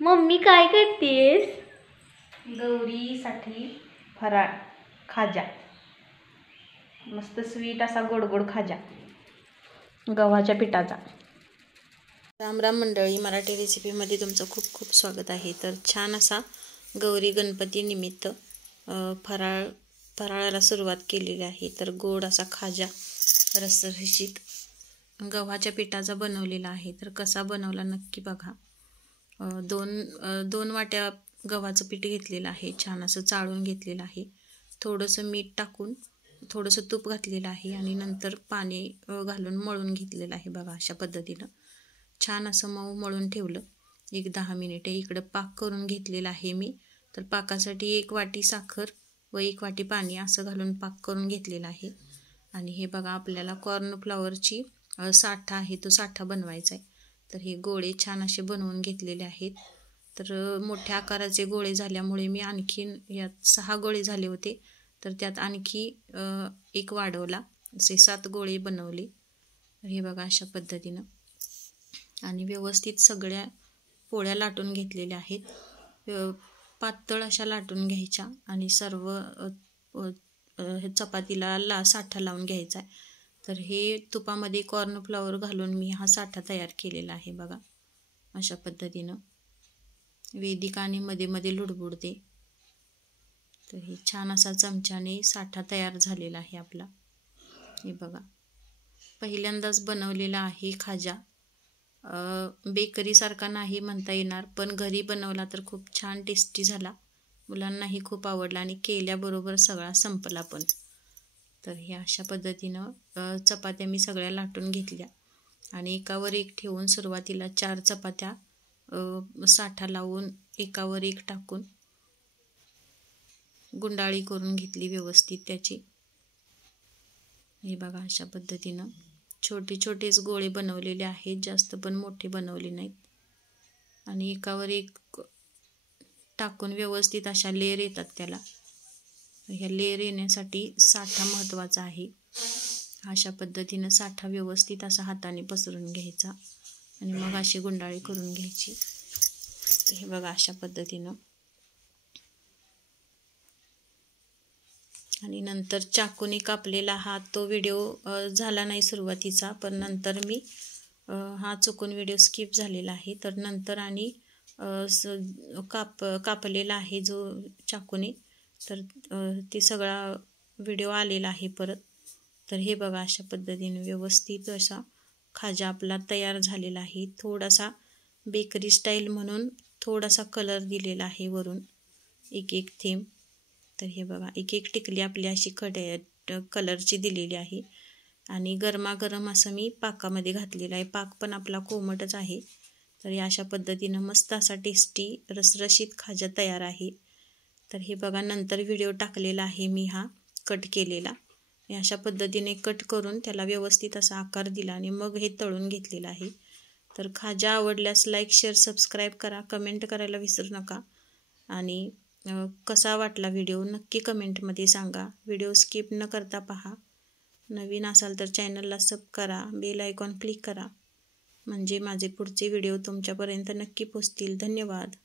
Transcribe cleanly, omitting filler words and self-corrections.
Mummy काय करतेस? गौरीसाठी फराळ खाजा, मस्त स्वीट असा गोड गोड खाजा गव्हाच्या पिठाचा. राम राम मंडळी, मराठी रेसिपीमध्ये तुमचं खूप खूप स्वागत आहे. तर छान असा गौरी गणपती निमित्त फराळाला सुरुवात केलेली आहे. तर गोड असा खाजा रसरशीत गव्हाच्या पिठाचा बनवलेला आहे. तर कसा बनवला नक्की बघा. दोन वाट्या गव्हाचं पीठ घेतलेलं आहे. छान असं चाळून घेतलेलं आहे. थोडंसं मीठ टाकून थोडंसं तूप घातलेलं आहे आणि नंतर पाणी घालून मळून घेतलेलं आहे. बघा अशा पद्धतीनं छान असं मऊ मळून ठेवलं. 10 मिनिटे इकडं पाक करून घेतलेला आहे मी. तर पाकासाठी 1 वाटी साखर व 1 वाटी पाणी असं घालून पाक करून घेतलेला आहे. आणि हे बघा आपल्याला कॉर्नफ्लॉवरची साठा आहे, तो साठा बनवायचा आहे. तर हे गोळे छान असे बनवून घेतलेले आहेत. तर मोठ्या आकाराचे गोळे झाल्यामुळे मी आणखीन यात 6 गोळे झाले होते, तर त्यात आणखी 1 वाढवला, असे 7 गोळे बनवले. हे बघा अशा पद्धतीनं. आणि व्यवस्थित सगळ्या पोळ्या लाटून घेतलेल्या आहेत. पातळ अशा लाटून घ्यायच्या आणि सर्व चपातीला साठा लावून घ्यायचा आहे. तर हे तुपामध्ये कॉर्नफ्लॉवर घालून मी हा साठा तयार केलेला आहे. बघा अशा पद्धतीनं वेदिका आणि मध्ये मध्ये लुडबुडते. तर हे छान असा चमच्याने साठा तयार झालेला आहे आपला. हे बघा पहिल्यांदाच बनवलेला आहे खाजा. बेकरीसारखा नाही म्हणता येणार, पण घरी बनवला तर खूप छान टेस्टी झाला. मुलांनाही खूप आवडला आणि केल्याबरोबर सगळा संपला पण. तर हे अशा पद्धतीनं चपात्या मी सगळ्या लाटून घेतल्या आणि एकावर एक ठेवून सुरुवातीला 4 चपात्या साठा लावून एकावर एक टाकून गुंडाळी करून घेतली व्यवस्थित त्याची. हे बघा अशा पद्धतीनं छोटे छोटेच गोळे बनवलेले आहेत, जास्त पण मोठे बनवले नाहीत. आणि एकावर एक टाकून व्यवस्थित अशा लेयर येतात त्याला. ह्या लेयर येण्यासाठी साठा महत्त्वाचा आहे. अशा पद्धतीनं साठा व्यवस्थित असा हाताने पसरून घ्यायचा आणि मग अशी गुंडाळी करून घ्यायची. हे बघा अशा पद्धतीनं. आणि नंतर चाकूने कापलेला हा तो व्हिडिओ झाला नाही सुरुवातीचा, पण नंतर मी हा चुकून व्हिडिओ स्किप झालेला आहे. तर नंतर आणि कापलेला आहे जो चाकूने, तर ते सगळा व्हिडिओ आलेला आहे परत. तर हे बघा अशा पद्धतीने व्यवस्थित असा खाजा आपला तयार झालेला आहे. थोडासा बेकरी स्टाईल म्हणून थोडासा कलर दिलेला आहे वरून, एक थेंब. तर हे बघा एक टिकली आपली अशी कलरची दिलेली आहे. आणि गरमागरम असं मी पाकामध्ये घातलेलं आहे. पाक पण आपला कोमटच आहे. तर या अशा पद्धतीनं मस्त असा टेस्टी रसरशीत खाजा तयार आहे. तर हे बघा नंतर व्हिडिओ टाकलेला आहे मी हा कट केलेला. अशा पद्धतीने कट करून त्याला व्यवस्थित असा आकार दिला आणि मग हे तळून घेतलेलं आहे. तर खाजा आवडल्यास लाईक, शेअर, सबस्क्राईब करा. कमेंट करायला विसरू नका. आणि कसा वाटला व्हिडिओ नक्की कमेंटमध्ये सांगा. व्हिडिओ स्किप न करता पहा. नवीन असाल तर चॅनलला सब करा, बेल आयकॉन क्लिक करा, म्हणजे माझे पुढचे व्हिडिओ तुमच्यापर्यंत नक्की पोहोचतील. धन्यवाद.